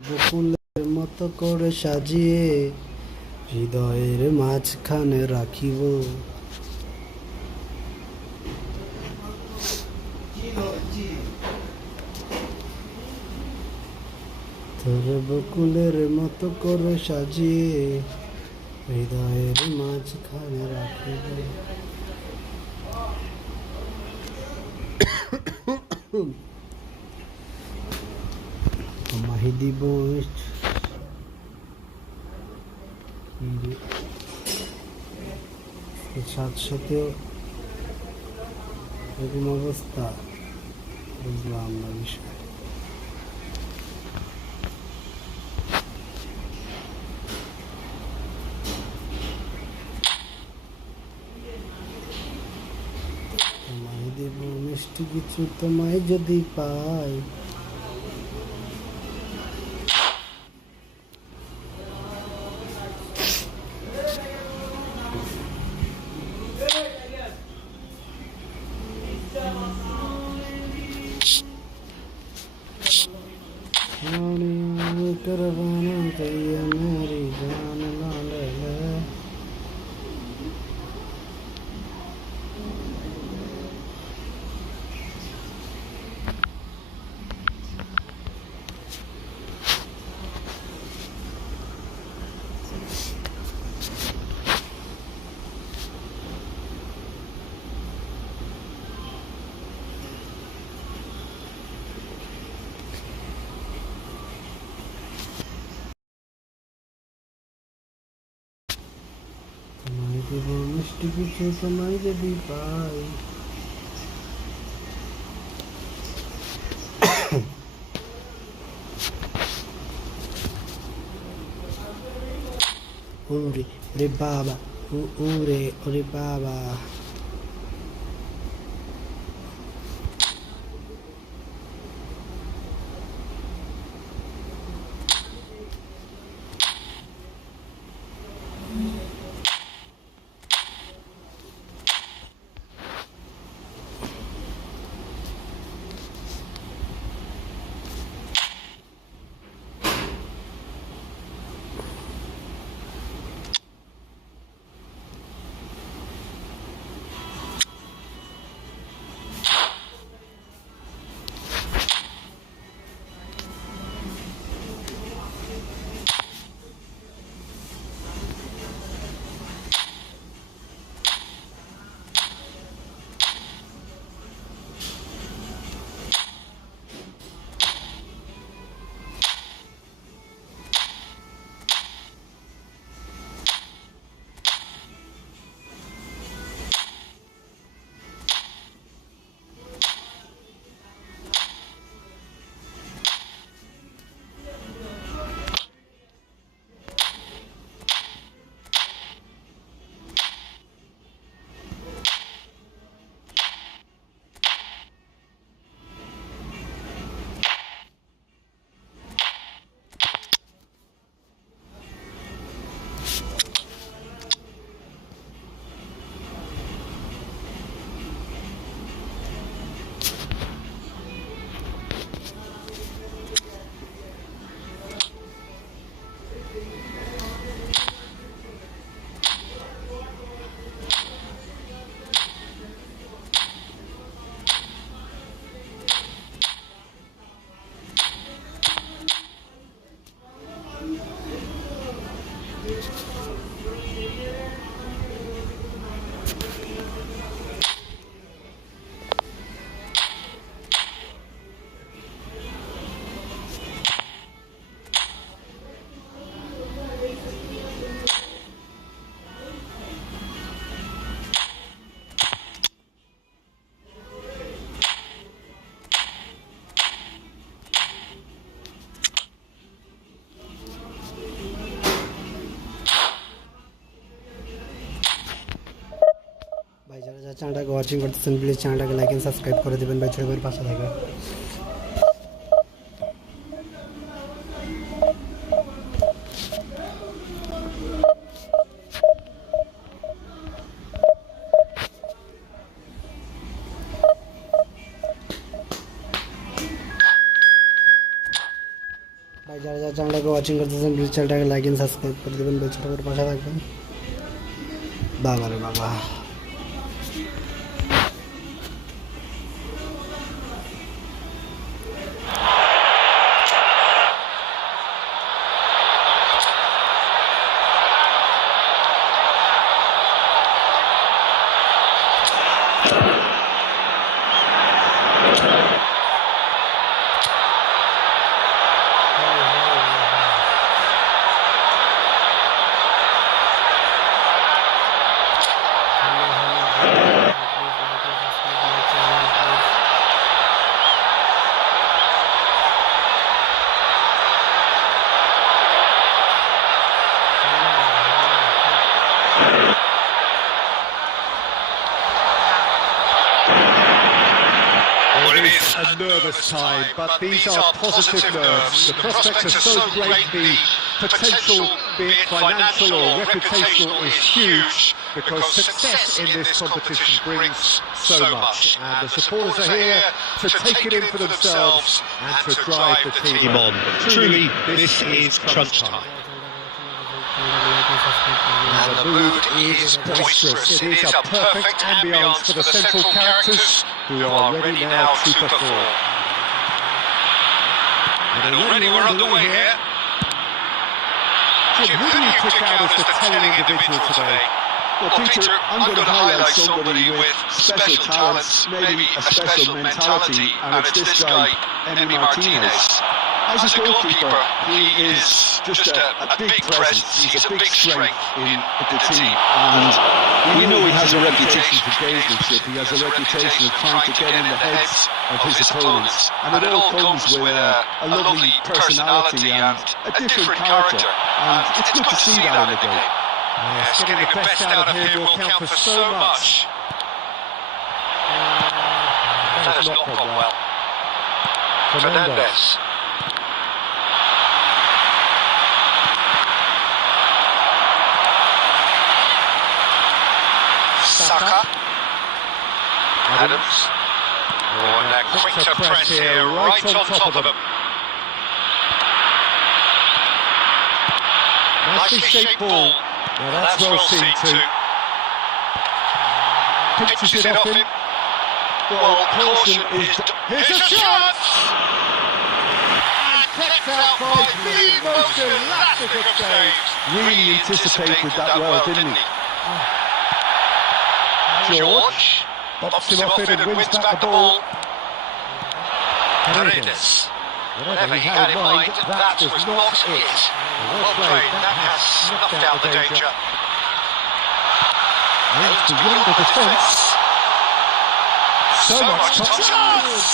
বকুলের মতো করে সাজিয়ে হৃদয়ের মাঝখানে রাখিব। তোর বকুলের মতো করে সাজিয়ে হৃদয়ের মাঝখানে রাখিব। তোমায় দিব সাথে সাথেও এরকম অবস্থা, বুঝলাম না বিষয়। তোমায় দেব মিষ্টি কিছু, তোমায় যদি পাই। करवाना चाहिए मेरी जान लाल ले। তোমায় দেব মিষ্টি কিছু, তোমায় যদি পাই। Ure, ure baba, ure, ure baba. ভাই যারা যারা চ্যানেলটাকে ওয়াচিং করতেছেন প্লিজ চ্যানেলটাকে লাইক এন্ড সাবস্ক্রাইব করে দেবেন ভাই, ছোট ভাইয়ের পাশে থাকবেন। ভাই যারা যারা চ্যানেলটাকে ওয়াচিং করতেছেন প্লিজ চ্যানেলটাকে লাইক এন্ড সাবস্ক্রাইব করে দেবেন, বেল করে পাশে থাকবেন। বাবা রে বাবা, A nervous time, but these are positive nerves. The prospects are so great, the potential, be it financial or reputational, is huge because success in this competition brings so much. And the supporters are here to take it in for themselves and to drive the team on. Truly, this is crunch time. And the mood is boisterous. It is a perfect ambience for the central characters who are ready now to perform. And already we're underway here. Jim, who do you pick out as the telling individual today? Well, Peter, I'm going to highlight somebody with special talents, maybe a special mentality, and it's this guy, Emi Martinez. As a goalkeeper, he is just a big presence. He's a big strength in the team. And we know he has a reputation for gamesmanship. He has a reputation of trying to get in the heads of his opponents. And it all comes with a lovely personality and a different character. And it's good to see that in the game. Yes, getting the best out of him will count for so much. That has not gone well. Fernandez. Saka. Adams. Oh, and a quick to press here, right on top of them. Nicely shaped ball. Now that's well seen too. Pitches it off him. Well, caution is... Here's a chance! And kept out by the most elastic of saves. Really anticipated that well, didn't he? George pops him off it and wins back the ball. Paredes. Whatever he had in mind, that was not it. Well played, that has snuffed out the danger. And beyond the defence. So much chance!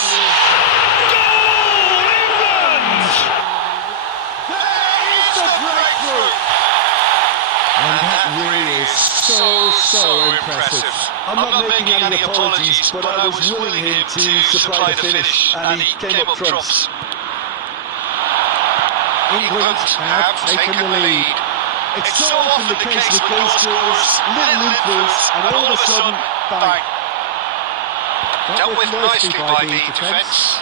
Goal, England! There is the breakthrough! And that really is so impressive. I'm not making any apologies, but I was willing him to supply the finish, and he came up trumps. England have taken the lead. It's so often the case with goal scorers, little influence, and all of a sudden, bang. Dealt with nicely by the defence.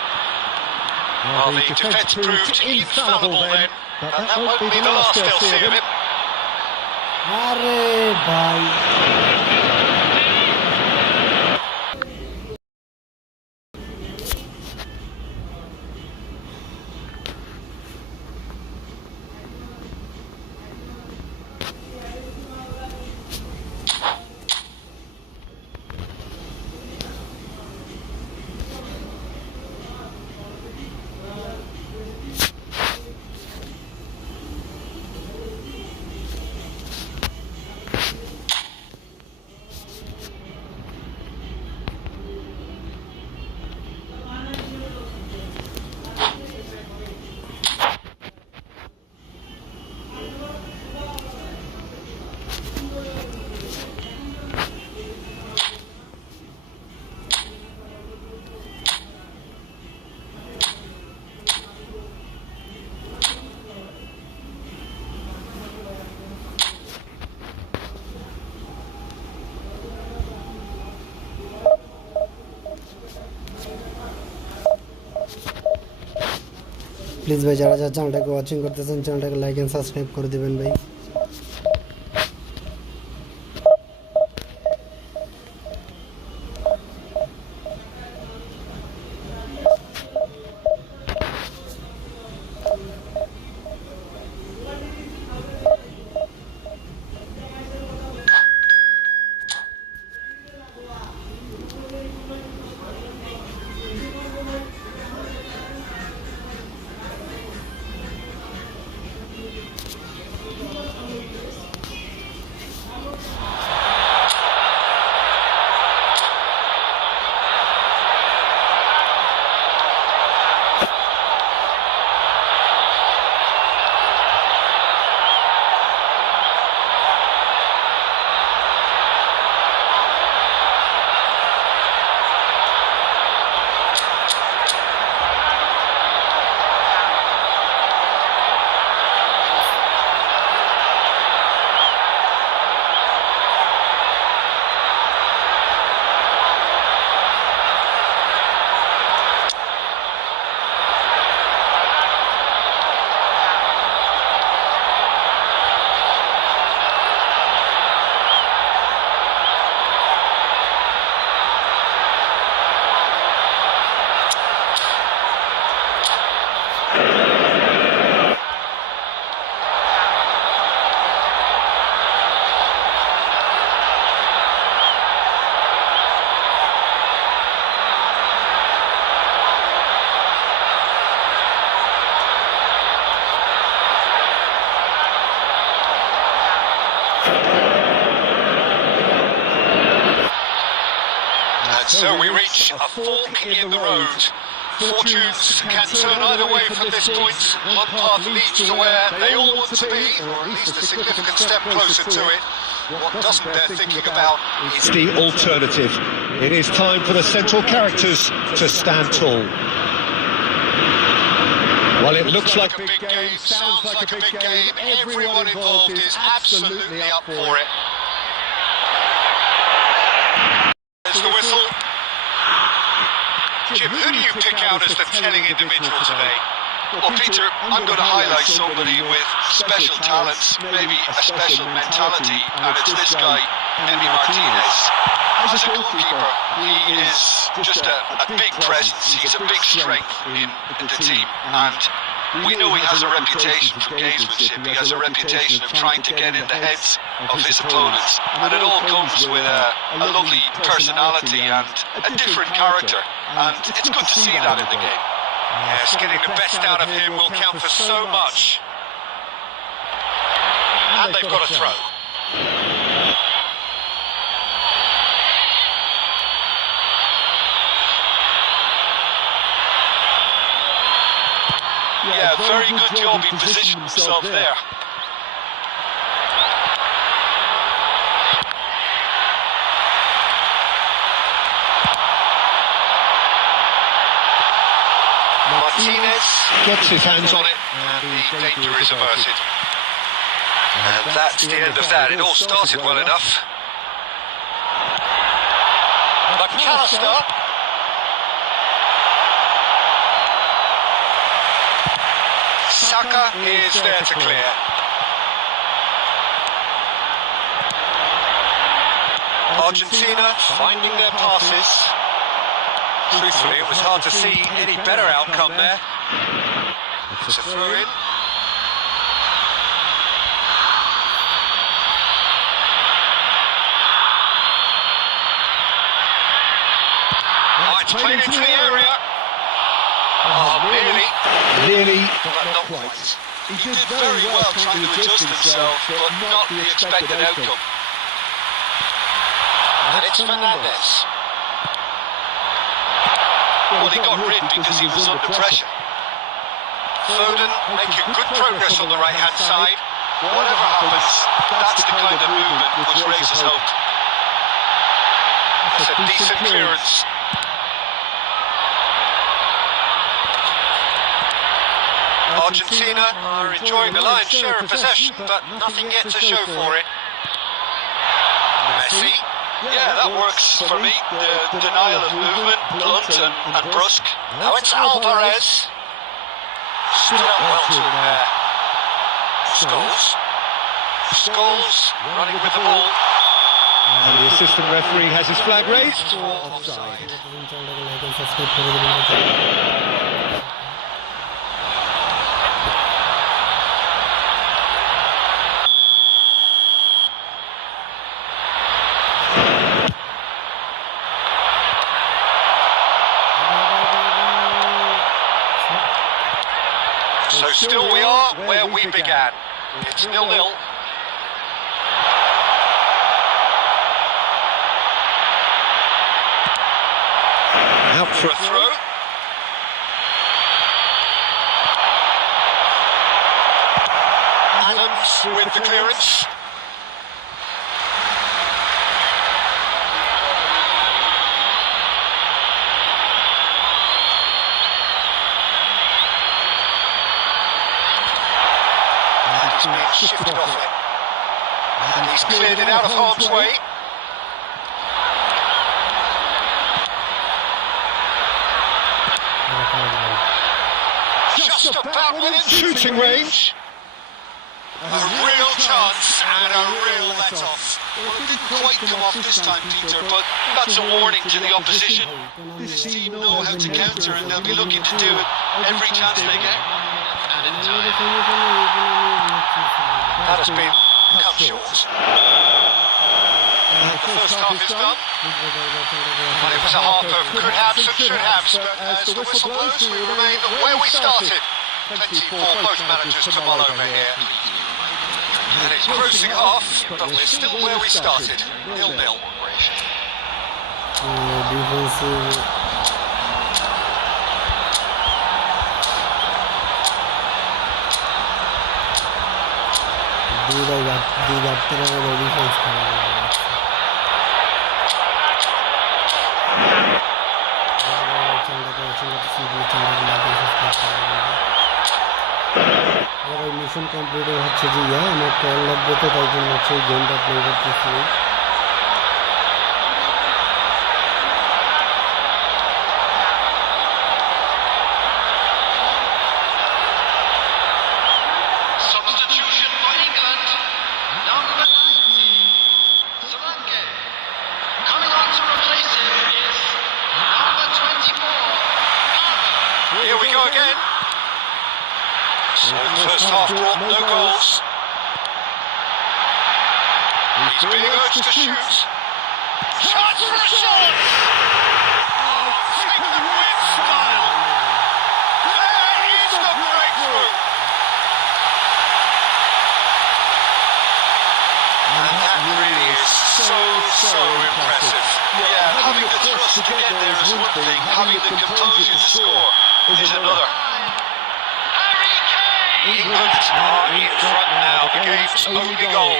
Well, the defence proved infallible then, but that won't be the last they'll see of him. আরে ভাই, please ভাই যারা যারা চ্যানেলটাকে watching করতেছেন চ্যানেলটাকে like and subscribe করে দিবেন ভাই। So we reach a fork in the road. Fortunes can turn either way from this point. One path leads to where they all want to be, or at least a significant step closer to it. What doesn't bear thinking about is the alternative. It is time for the central characters to stand tall. Well, it looks like a big game, sounds like a big game. Everyone involved is absolutely up for it. There's the whistle. Jim, who do you pick out as the telling individual today? Well, Peter, I'm going to highlight somebody with special talents, maybe a special mentality, and it's this guy, Emi Martinez. As a goalkeeper, he is just a big presence. He's a big strength in the team, and we know he has a reputation for gamesmanship. He has a reputation of trying to get in the heads of his opponents, and it all comes with a lovely personality and a different character, and it's good to see that in the game. yes, getting the best out of him will count for so much. And they've got a throw. Yeah, very good job in positioning himself there. Martinez Gets his hands on it, and the danger is averted. And that's the end of that. It all started well enough. McAllister. Saka is there to clear. Argentina finding their passes. Truthfully, it was hard to see any better outcome there. It's a throw in. It's played into the area. Oh, nearly, but not quite. He did very well trying to adjust himself, but not the expected outcome. And it's Fernandez. Well, he got rid because he was under pressure. Foden making good progress on the right-hand side. Whatever happens, that's the kind of movement which raises hope. It's a decent clearance. Argentina are enjoying the lion's share of possession, but nothing yet to show for it. Messi. Yeah, that works for me. The denial of movement, blunt and brusque. Now it's Alvarez. Stood up well to him there. Scholes running with the ball. And the assistant referee has his flag raised for offside. So still we are where we began. It's 0-0. Out for A throw. Adams with the clearance. And he's been shifted off it. And he's cleared it out of harm's way. Just about within shooting range. A real chance and a real let-off. Well, it didn't quite come off this time, Peter, but that's a warning to the opposition. This team know how to counter and they'll be looking to do it every chance they get. And in time, that has been cut short. The first half is done. Well, it was a half of could haves and should haves, but as the whistle blows, we remain where we started. Plenty for both managers to mull over here. And it's cruising half, but we're still where we started. 0-0. Mission complete হচ্ছে যে আমার call লাগবে তো তাই জন্য হচ্ছে গেমটা play করতেছি Substitution for England. Number 19, Solanke. Coming on to replace him is number 24. Here we go again. So first half brought no goals. He's being urged to shoot. Chance for a shot! Oh, take them with style. There is the breakthrough. And that really is so impressive. Yeah, having the thrust to get there is one thing, having the composure to score is another. England are in front now, the game's only goal.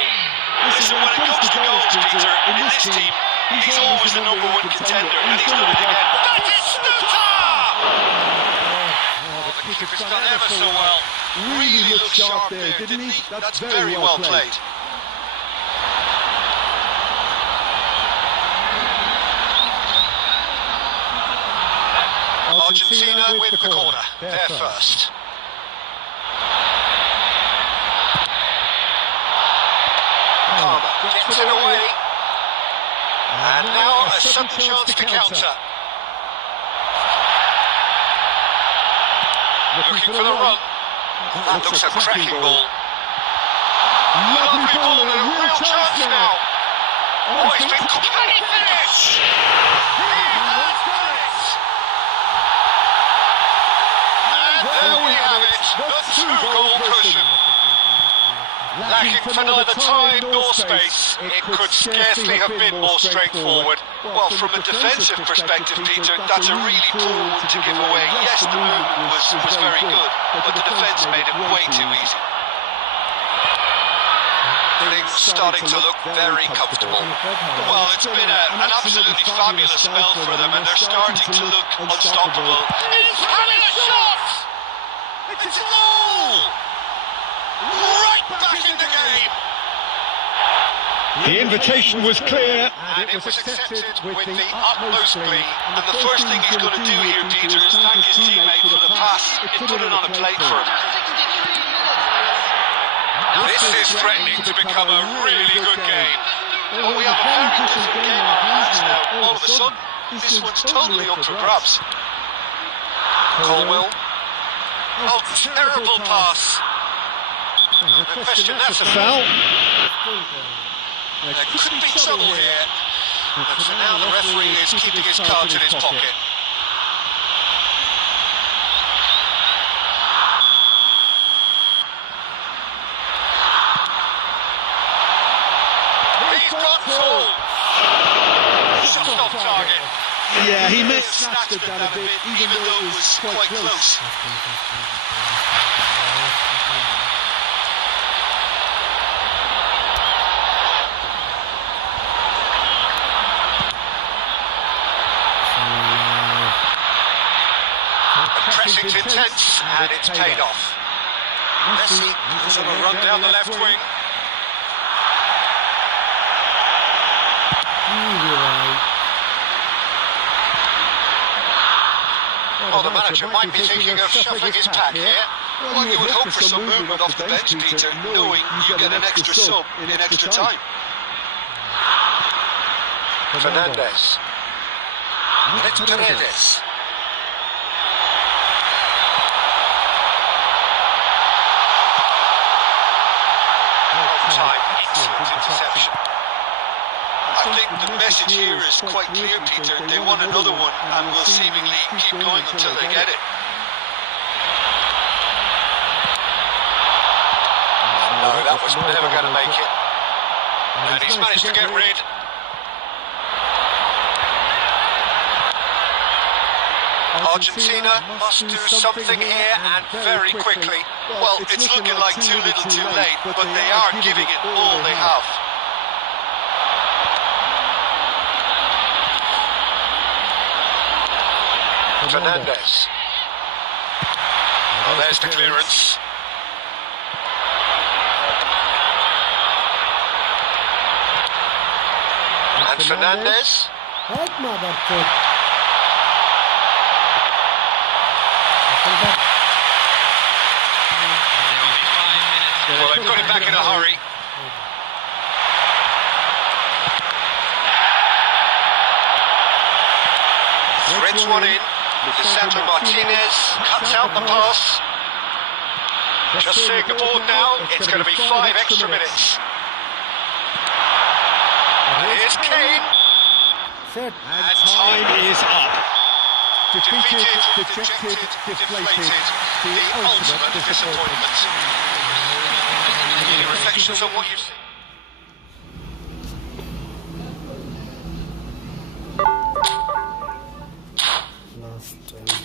Listen, when it comes to goals, Peter, in this team, he's always the number one contender, and he's done it again. That is Stuta! Oh, the keeper's done ever so well. Really looked sharp there, didn't he? That's very well played. Argentina with the corner, they're first. Gets it away. And now a sudden chance to counter. Looking for the run. That looks a cracking ball. Lovely ball and a real chance now. Oh, he's been... Can he finish? He has done it! And there we have it, the two-goal cushion. Lacking for neither time nor space, it could scarcely have been more straightforward. Well, from a defensive perspective, Peter, that's a really poor one to give away. Yes, the movement was very good, but the defence made it way too easy. Things starting to look very comfortable. Well, it's been an absolutely fabulous spell for them, and they're starting to look unstoppable. He's having a shot! It's a goal! Right back in the game! The invitation was clear, and it was accepted with the utmost glee. And the first thing he's going to do here, Peter, is thank his teammate for the pass. It put it on a plate for him. This is threatening to become a really good game. Well, we have a very different game on our hands now. All of a sudden, this one's totally up for grabs. Colwell. Oh, terrible pass. No question, that's a foul. There could be trouble here. And for now the referee is keeping his cards in his pocket. He's got full. Shot off target. Yeah, he snatched at that a bit, even though it was quite close. Pressing's intense, and it's paid off. Messi is on a run down the left wing. Well, the manager might be thinking of shuffling his pack here. Well, you would hope for some movement off the bench, Peter, knowing you get an extra sub in extra time. Fernandez. It's Paredes. Time excellent interception. I think the message here is quite clear, Peter. They want another one and will seemingly keep going until they get it. No, that was never going to make it. And he's managed to get rid. Argentina must do something here, and very quickly. Well, it's looking like too little too late, but they are giving it all they have. Fernandez. Oh, there's the clearance. And Fernandez. Well, they've got him back in a hurry. Threads one in. Lisandro Martinez cuts out the pass. Just seeing the board now, it's going to be 5 extra minutes. Here's Kane. And time is up. Defeated, dejected, deflated. The ultimate disappointment. Any reflections on what you've seen? Last time.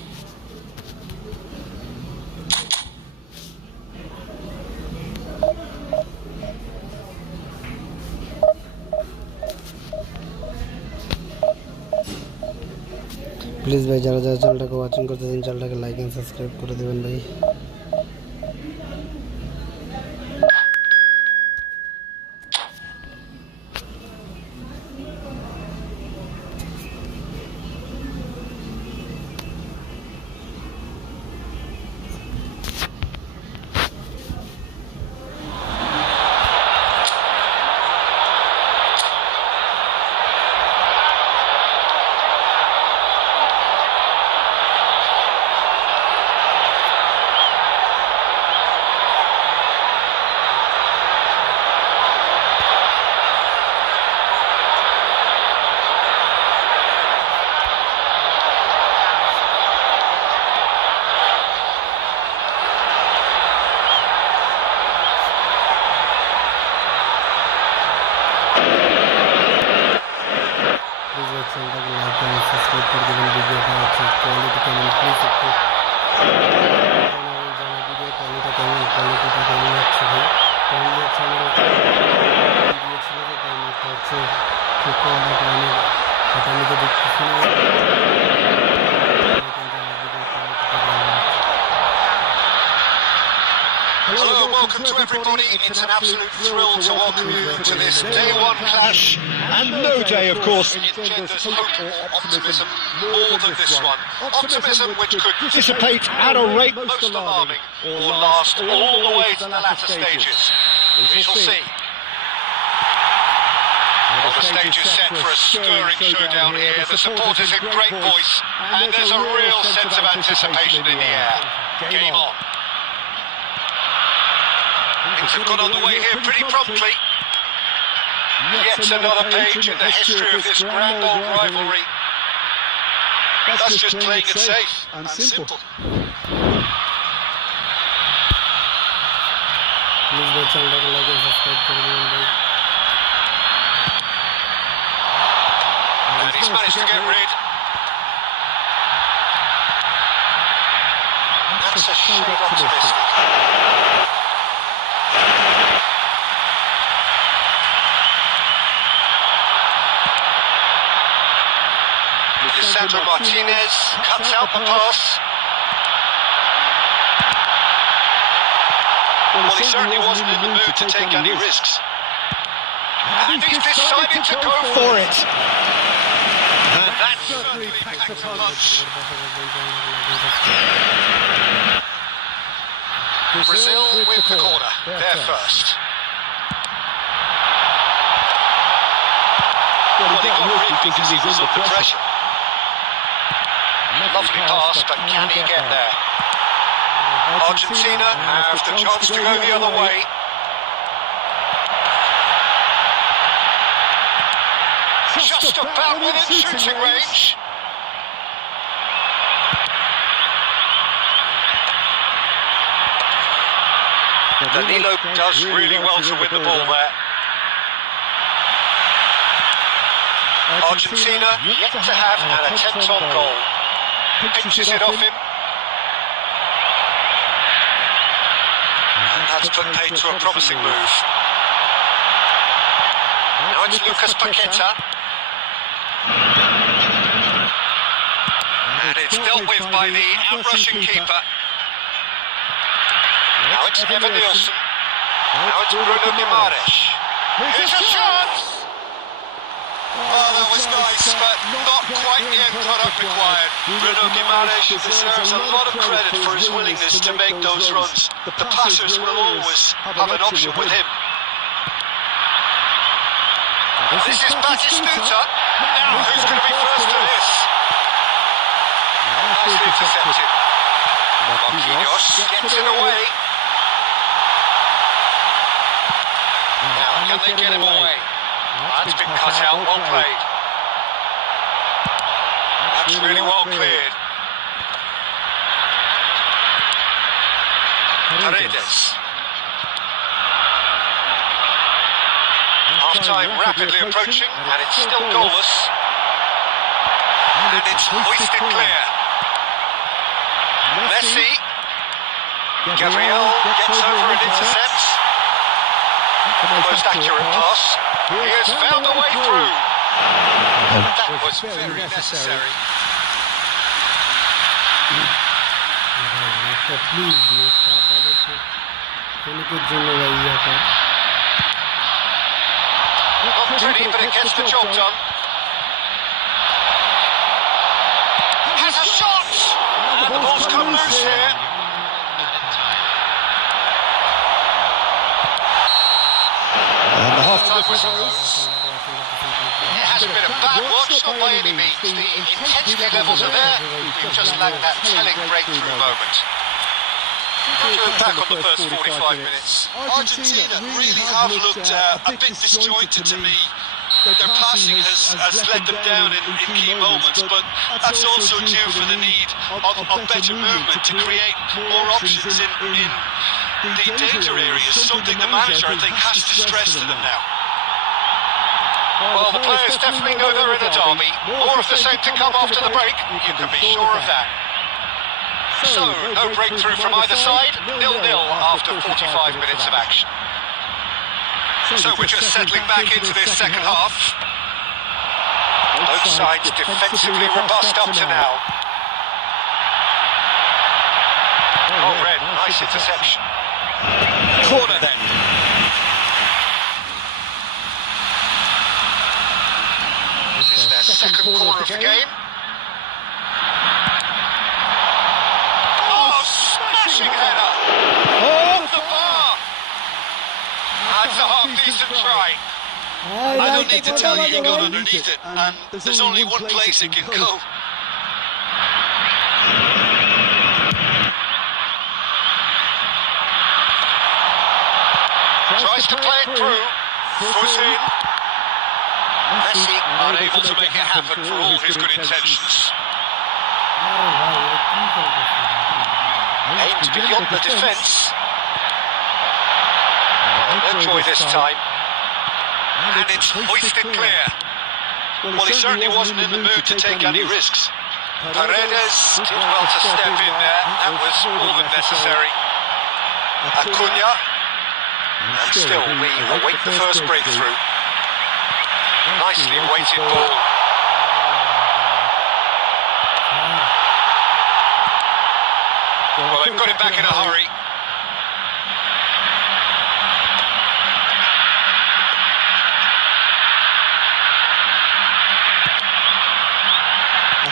Please ভাই যারা যারা চ্যানেলটাকে watching করতেছেন চ্যানেলটাকে like and subscribe করে দেবেন ভাই। চ্যানেলটাকে লাইক এবং সাবস্ক্রাইব করে দেবেন। ভিডিওটা হচ্ছে কোয়ালিটি কেমন প্লিজ একটু জানা ভিডিও কোয়ালিটিটা কেমন হচ্ছে ভাই কোয়ালিটি চ্যানেল ভিডিও ছিল যে তাই এটা হচ্ছে খুব কোয়ালিটি অনেক কথা আমি তো দেখতেছি না। Hello, welcome to everybody. It's an absolute thrill to welcome you to this day one clash. And no day, of course, Engenders hope or optimism more than this one. Optimism which could dissipate at a rate most alarming or last all the way to the latter stages. We shall see. Well, the stage is set for a stirring showdown here. The supporters in great voice, and there's a real sense of anticipation in the air. Game on. Things have got underway here pretty promptly. Yet another page in the history of this grand old rivalry. That's just playing it safe and simple. Please भाई channel को like और subscribe कर दीजिए भाई. And he's managed to get rid. That's a shade optimistic. Sandro Martinez cuts out the pass. Well, he certainly wasn't in the mood to take any risks. And he's decided to go for it. And that certainly packed a punch. Brazil with the corner. They're first. Well, he got rid because he was under pressure. Lovely pass, but can he get there? Argentina have the chance to go the other way. Just about within shooting range. Danilo does really well to win the ball there. Argentina yet to have an attempt on goal. Pinches it off him. And that's put paid to a promising move. Now it's Lucas Paqueta. And it's dealt with by the outrushing keeper. Now it's Evan Nielsen. Now it's Bruno Guimaraes. Here's a chance! Oh, that was nice, but not quite the end product required. Bruno Guimaraes deserves a lot of credit for his willingness to make those runs. The passers will always have an option with him. This is Batistuta. Now, who's going to be first to this? Nicely intercepted. Marquinhos gets it away. Now, can they get him away? That's been cut out, well played. That's really well cleared. Paredes. Half-time rapidly approaching, and it's still goalless. And it's hoisted clear. Messi. Gabriel gets over and intercepts. The most accurate pass. He has found a way through. That was very necessary. Not pretty, but it gets the job done. Has a shot! And the ball's come loose here. And the half-time It hasn't been a bad watch, not by any means. The intensity levels are there. We've just lacked that telling breakthrough moment. Good back on the first 45 minutes. Argentina really have looked a bit disjointed to me. Their passing has let them down in key moments, but that's also due for the need of better movement to create more options in the danger areas, something the manager, I think, has to stress to them now. Well, the players definitely know they're in a derby. More of the same to come after the break, you can be sure of that. So, no breakthrough from either side, 0-0 after 45 minutes of action. So we're just settling back into this second half. Both sides defensively robust up to now. Oh, Red, nice interception. corner then. This is their second corner of the game. Oh, smashing header! Off the bar! That's a half-decent try. I don't need to tell you, you go underneath it, and there's only one place it can go. Tries to play it through, push in. Messi unable to make it happen for all his good intentions. Aimed beyond the defence. No joy this time. And it's hoisted clear. Well, he certainly wasn't in the mood to take any risks. Paredes did well to step in there. That was more than necessary. Acuna. And still, we await the first breakthrough. Nicely weighted ball. Well, they've got it back in a hurry.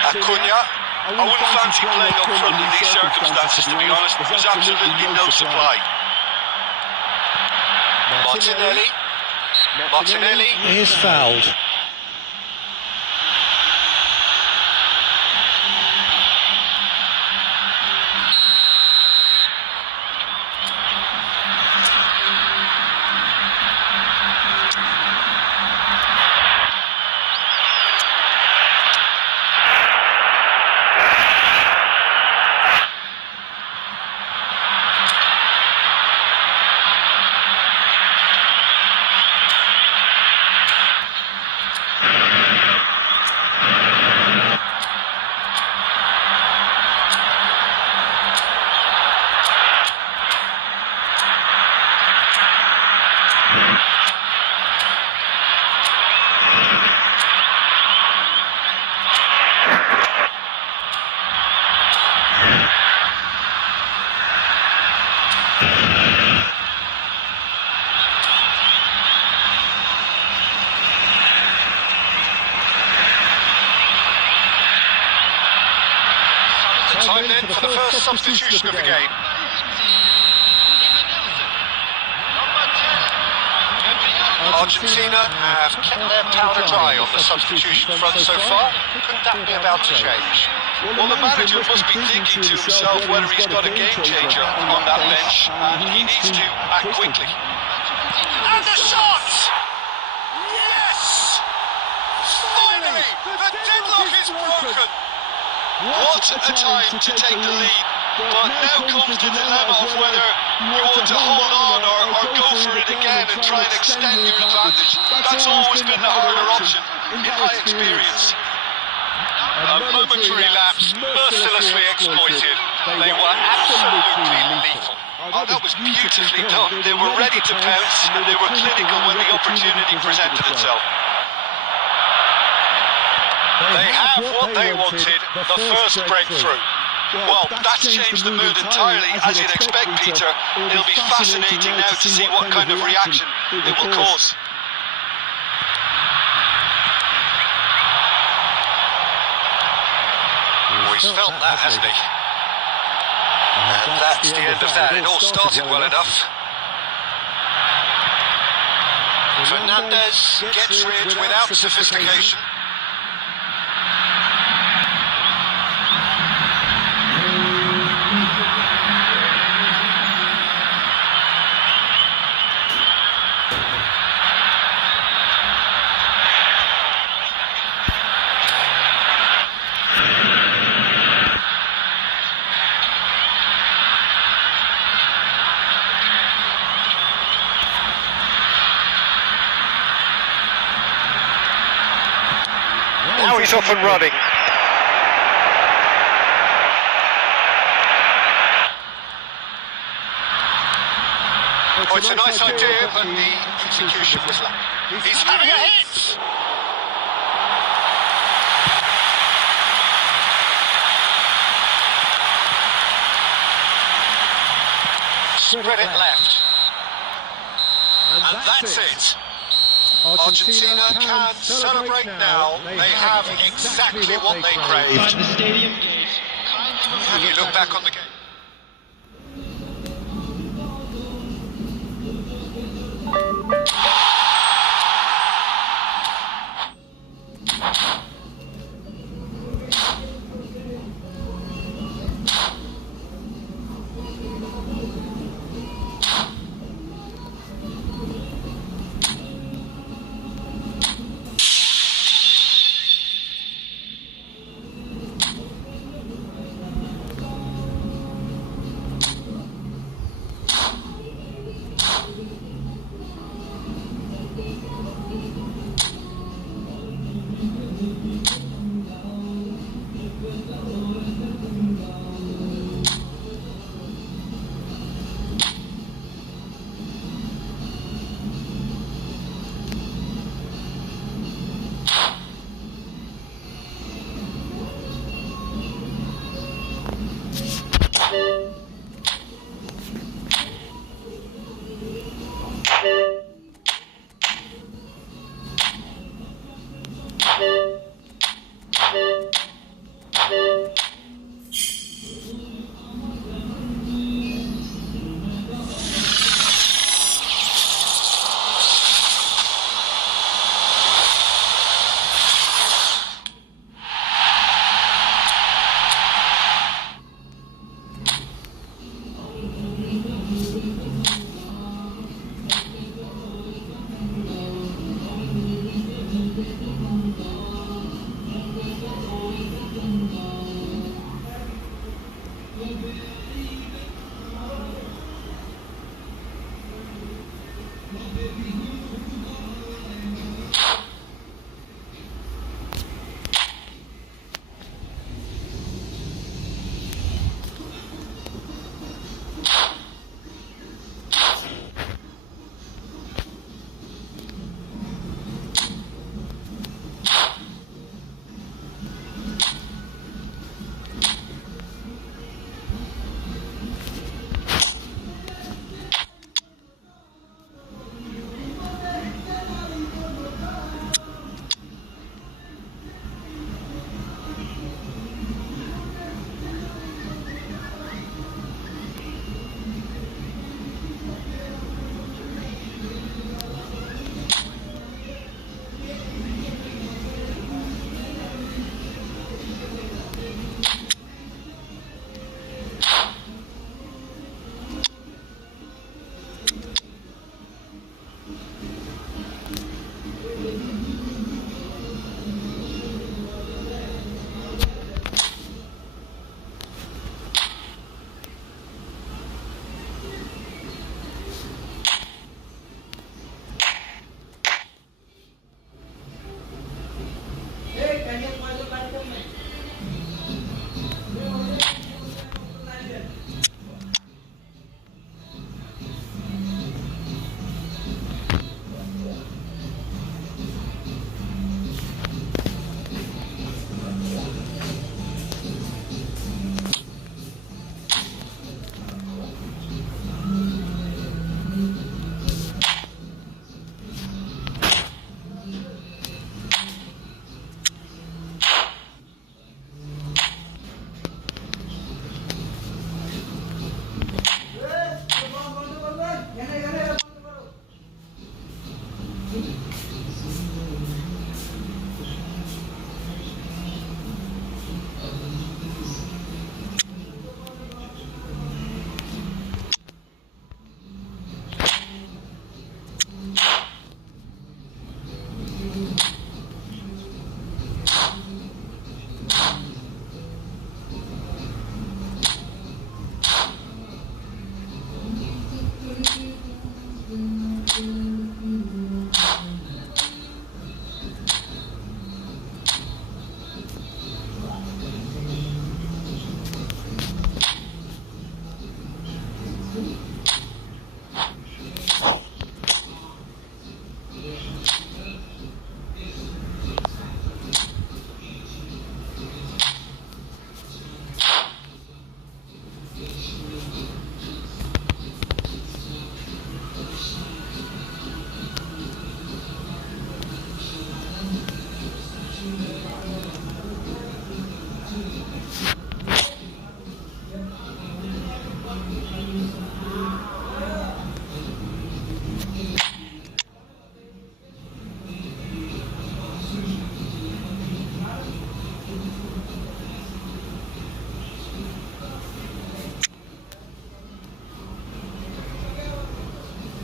Acuna, I wouldn't fancy playing up front in these circumstances, to be honest. There's absolutely no supply. Martinelli is fouled. Time then for the first substitution of the game. Argentina have kept their powder dry on the substitution front so far. Could that be about to change? Well, the manager must be thinking to himself whether he's got a game changer on that bench, and he needs to act quickly. And the shot! Yes! Finally, the deadlock is broken. What a time to take the lead, but now comes the dilemma of whether you want to hold on or go for it again and try and extend your advantage. That's always been the harder option, in my experience. A momentary lapse, mercilessly exploited. They were absolutely lethal. Oh, that was beautifully done. They were ready to pounce, and they were clinical when the opportunity presented itself. They have what they wanted, the first breakthrough. Well, that's changed the mood entirely, as you'd expect, Peter. It'll be fascinating now to see what kind of reaction it will cause. Oh, he's felt that, hasn't he? And that's the end of that. It all started well enough. Fernandez gets rid without sophistication. Now he's off and running. Oh, it's a nice idea, but the execution was lacking. He's having a hit! Spread it left. And that's it. Argentina can celebrate now. They have exactly what they craved. And you look back on the game.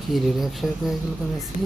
কি রে ব্যবসা হয়ে গেল তো Messi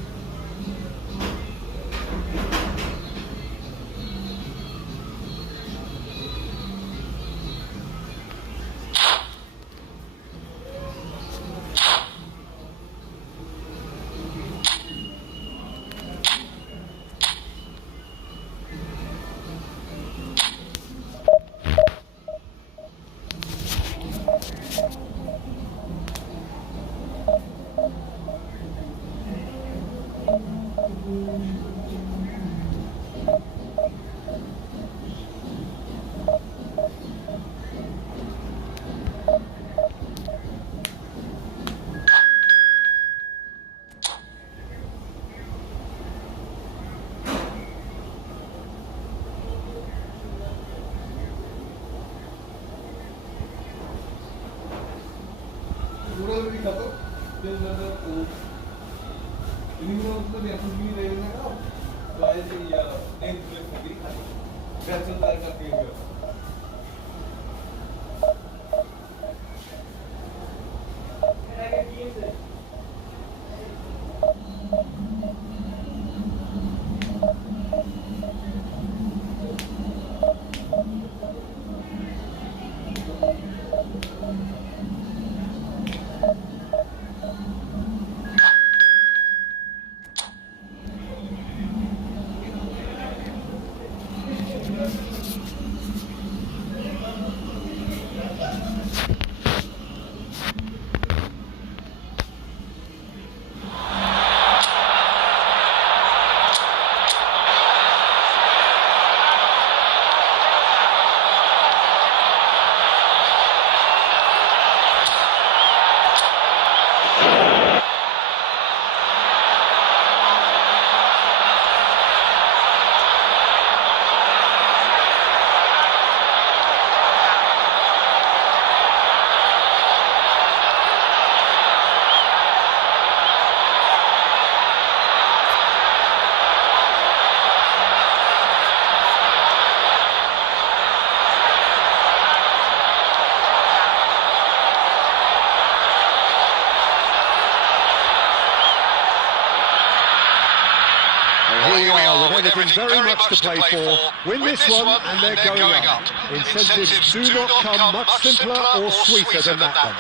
with everything very much to play for. Win this one and they're going up. Incentives do not come much simpler or sweeter than that one.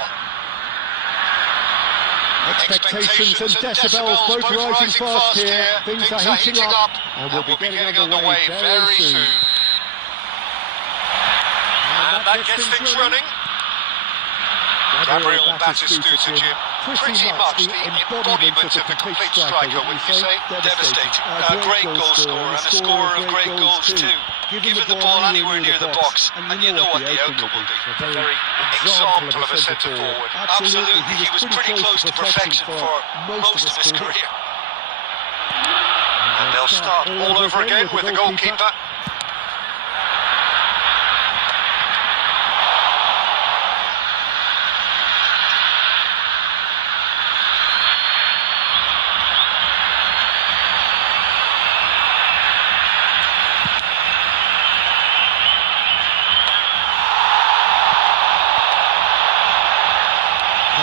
Expectations and decibels both rising fast here. Things are heating up and we'll be getting underway very soon. And that gets things running. Gabriel Batistuta, Jim. Pretty much the embodiment of the complete striker, wouldn't you say? Devastating. A great goal scorer and a scorer of great goals too. Give him the ball anywhere near the box and you know what the outcome will be. A very example of a centre forward. Absolutely, he was pretty close to perfection for most of his career. And they'll start all over again with the goalkeeper.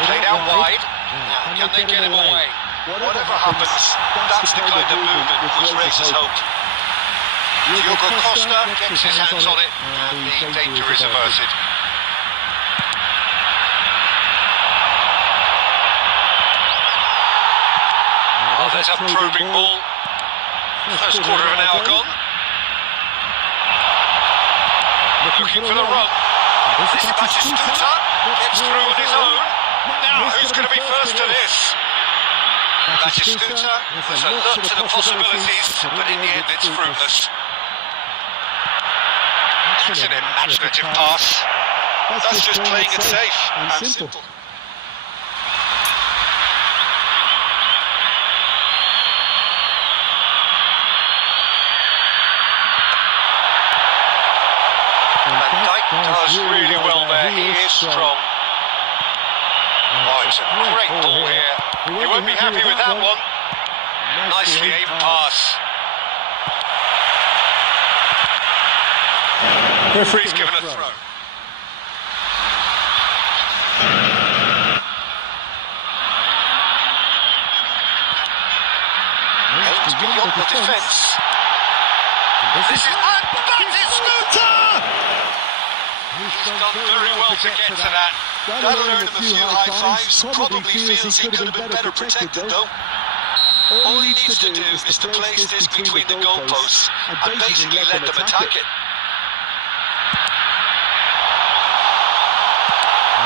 Played out wide. Now, can they get him away? Whatever happens, that's the kind of movement which raises hope. Diogo Costa gets his hands on it, and the danger is averted. Oh, there's a probing ball. First quarter of an hour gone. Looking for the run. This is Batistuta. Gets through on his own. Now, who's going to be first to this? Batistuta, there's a lot to the possibilities, but in the end it's fruitless. That's an imaginative pass. That's just playing it safe and simple. And Dyke does really well there, he is strong. Oh, it's a great ball here. You won't be happy with that one. Nicely aimed pass. Referee's given a throw. distance beyond the defence. This is and that is Scooter! He's done very well to get to that. That'll earn him a few high fives. Probably feels he could have been better protected though. All he needs to do is to place this between the goalposts and basically let them attack it.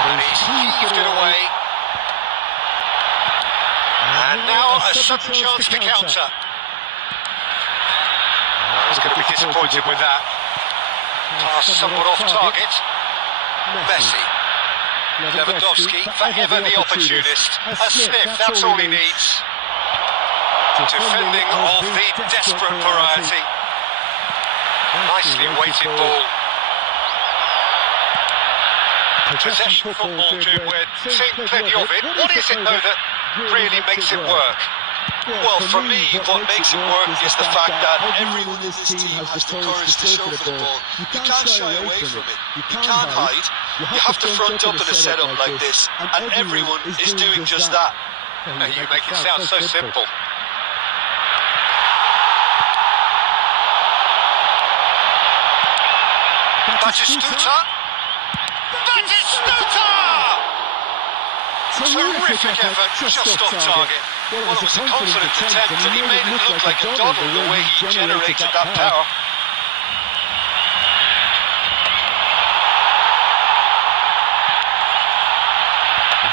And he's heaved it away. And now a sudden chance to counter. He's going to be disappointed with that. Pass somewhat off target. Messi. Lewandowski, forever the opportunist. A sniff, that's all he needs. Defending of the desperate variety. Nicely weighted ball. Possession football, Jim, we're seeing plenty of it. What is it, though, that really makes it work? Well, for me, what makes it work is the fact that everyone in this team has the courage to show for the ball. You can't shy away from it. You can't hide. You have to front up in a setup like this, and everyone is doing just that. You make it sound so simple. Batistuta! Batistuta! Terrific effort, just off target. Well, it was a confident attempt, and he made it look like a doddle the way he generated that power.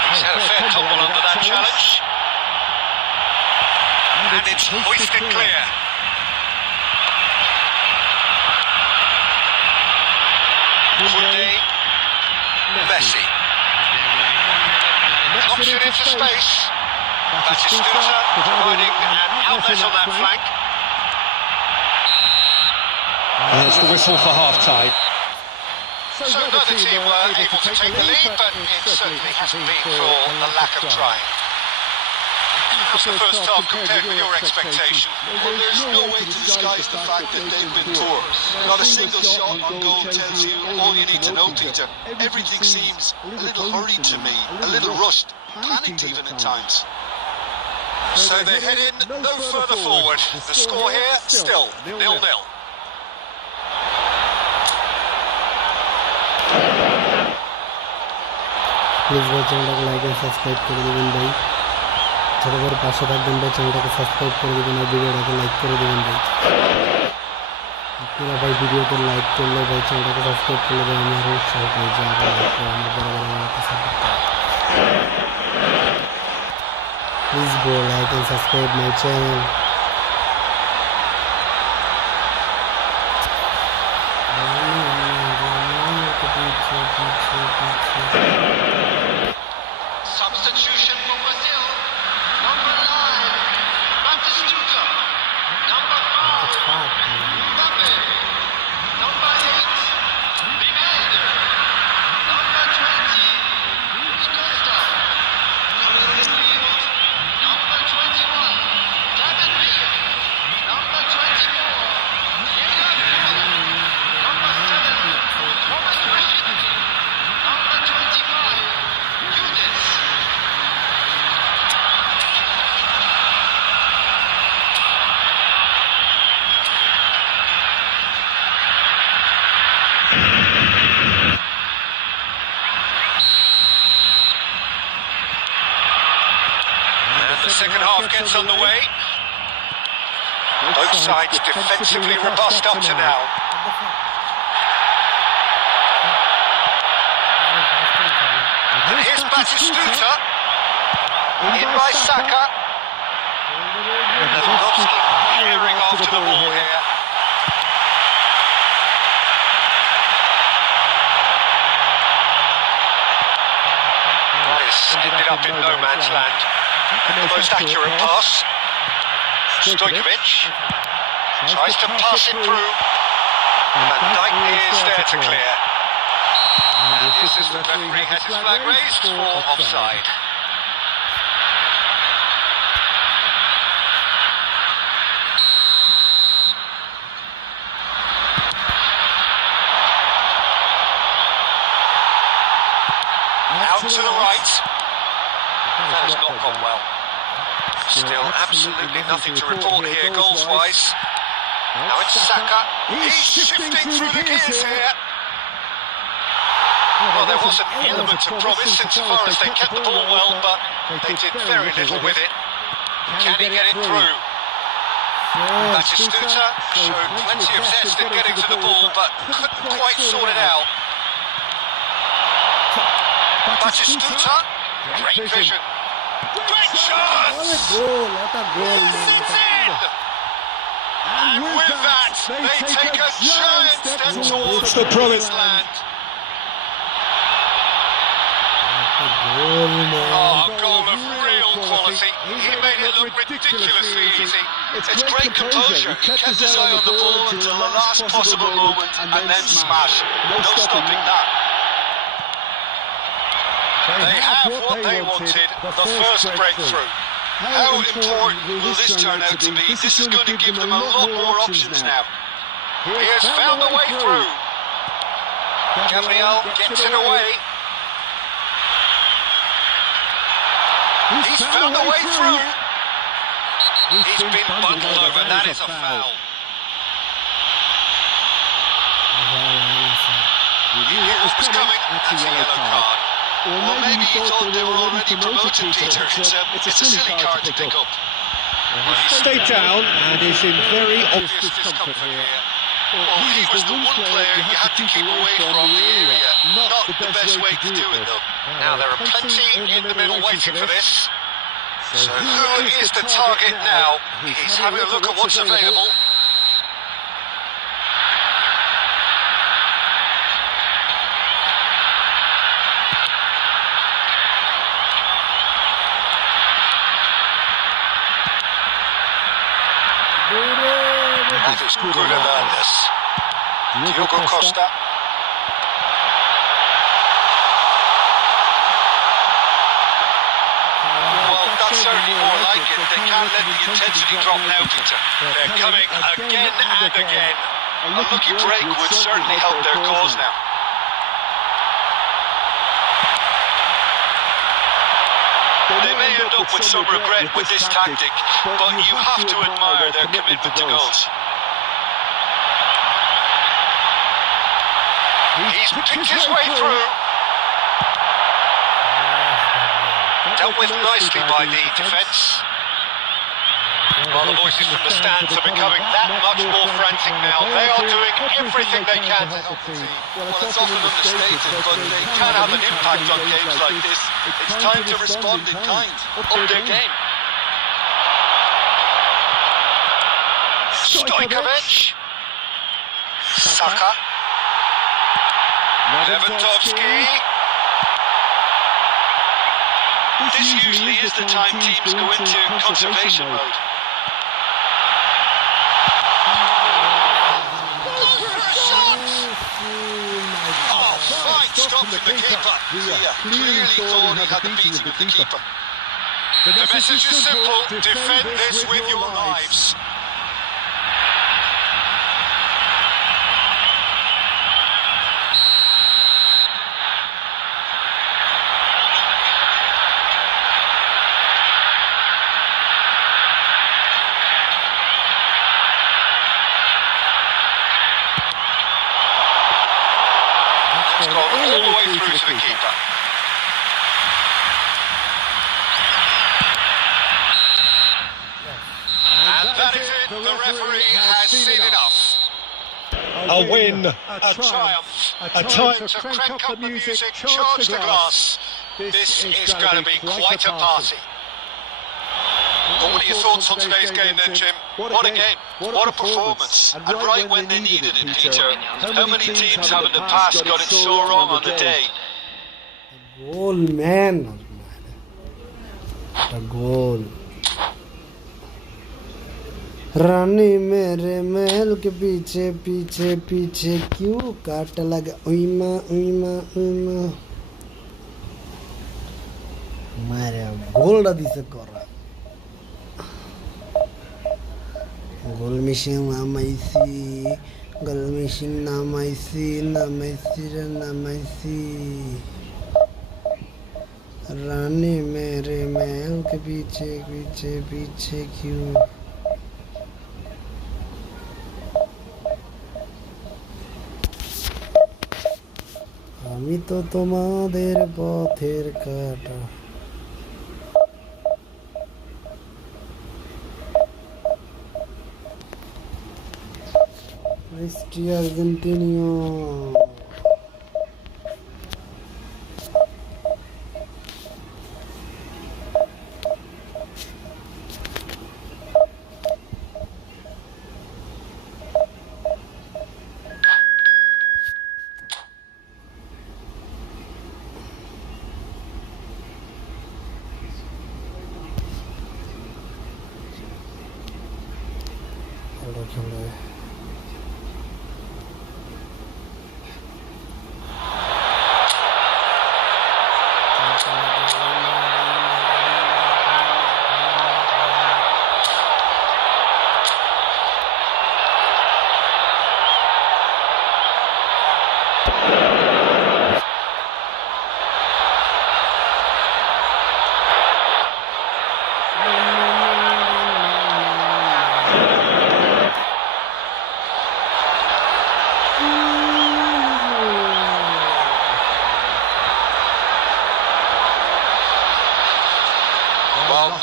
He's had a fair tumble under that challenge. And it's hoisted clear. Messi. Knocks it into space. Batistuta providing an outlet on that flank. And that's the whistle for half-time. So neither team were able to take the lead, but it certainly hasn't been for the lack of trying. How's the first half compared with your expectation? Well, there's no way to disguise the fact that they've been poor. Not a single shot on goal tells you all you need to know, Peter. Everything seems a little hurried to me, a little rushed, panicked even at times. So they head in no further forward. The score here, still 0-0. Please ভাই চ্যানেলটাকে like and subscribe করে দেবেন ভাই, ছোটো করে পাশে থাকবেন ভাই, চ্যানেলটাকে সাবস্ক্রাইব করে দেবেন আর ভিডিওটাকে লাইক করে দেবেন ভাই। আপনারা ভাই ভিডিওতে লাইক করলে ভাই চ্যানেলটাকে সাবস্ক্রাইব করলে ভাই আমি আরও উৎসাহ পাই যে আবার আমার বরাবর আমাকে সাপোর্ট করে। Please go like and subscribe my channel. Substitution for Brazil. Number 9, Batistuta. Number 5, Mbappe. Number 8, Ronaldo. Number 20, Costa. Coming in the field. Number 21, David Villa. Number 24, Jacob Müller. Number 7, Thomas Rashid. Number 25, Younes. And the second half gets underway. Both sides defensively robust up to now. And here's Batistuta. In by Saka. Lewandowski firing after the ball here. That is ended up in no man's land. The most accurate pass. Stojkovic tries to pass it through. Van Dijk is there to clear. And the assistant referee has his flag raised for offside. Out to the right. That has not gone well. Still absolutely nothing to report here goals-wise. Now it's Saka. He's shifting through the gears here. Well, there was an element of promise insofar as they kept the ball well, but they did very little with it. Can he get it through? Batistuta showed plenty of zest in getting to the ball, but couldn't quite sort it out. Batistuta, great vision. Great shot! What a goal, man. It's in! And with that, they take a giant step towards the promised land. Oh, a goal of real quality. He made it look ridiculously easy. It's great composure. He kept his eye on the ball until the last possible moment and then smash. No stopping that. They have what they wanted, the first breakthrough. How important will this turn out to be? This is going to give them a lot more options now. He has found the way through. Gabriel gets it away. He's found the way through. He's been bundled over. That is a foul. He knew it was coming. That's a yellow card. Or maybe he thought they were already promoted, Peter. It's a silly card to pick up. He stayed down and is in very obvious discomfort here. Well, he was the one player you had to keep away from the area. Not the best way to do it, though. Now, there are plenty in the middle waiting for this. So who is the target now? He's having a look at what's available. That is good awareness. Diogo Costa. Well, that's certainly more like it. They can't let the intensity drop now, Peter. They're coming again and again. A lucky break would certainly help their cause now. They may end up with some regret with this tactic, but you have to admire their commitment to goals. He's picked his way through. Dealt with nicely by the defence. Well, the voices from the stands are becoming that much more frantic now. They are doing everything they can to help the team. Well, it's often understated, but they can have an impact on games like this. It's time to respond in kind. Up their game. Stojkovic. Saka. Lewandowski. This usually is the time teams go into conservation mode. Oh, fine stop from the keeper. Clearly thought he had the beating of the keeper. The message is simple: defend this with your lives. It's gone all the way through to the keeper. And that is it. The referee has seen enough. A win, a triumph, a time to crank up the music, charge the glass. This is going to be quite a party. Well, what are your thoughts on today's game then, Jim? What a game, what a performance, and right when they needed it, Peter. How many teams have in the past got it so wrong on the day? A goal, man. A goal. रानी मेरे महल के पीछे पीछे पीछे क्यों काट लगा उइमा उइमा उइमा मारे goal this कोरा गोल मिशिंग नामाइसी रानी मेरे महल के पीछे पीछे पीछे क्यों? আমি তো তোমাদের পথের কাঁটা। Messi argentino.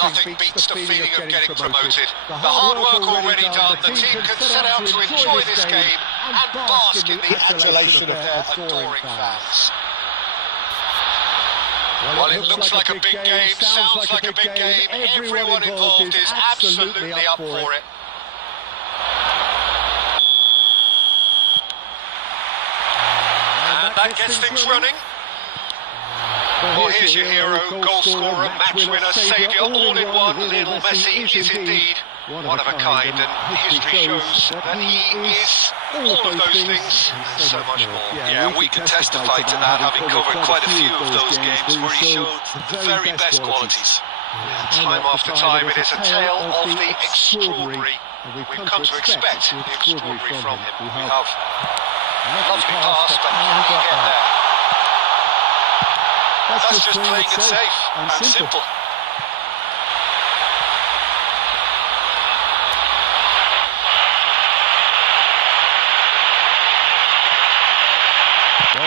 Nothing beats the feeling of getting promoted. The hard work already done, the team can set out to enjoy this game and bask in the adulation of their adoring fans. Well, it looks like a big game, sounds like a big game. Everyone involved is absolutely up for it. And that gets things running. Well, here's your hero, goal scorer, match winner, saviour, all in one. Lionel Messi is indeed one of a kind, and history shows that he is all of those things and so much more. Yeah, and we can testify to that, having covered quite a few of those games where he showed the very best qualities. Time after time, it is a tale of the extraordinary. We've come to expect the extraordinary from him. We have lovely pass, but can he get there? That's just playing it safe and simple.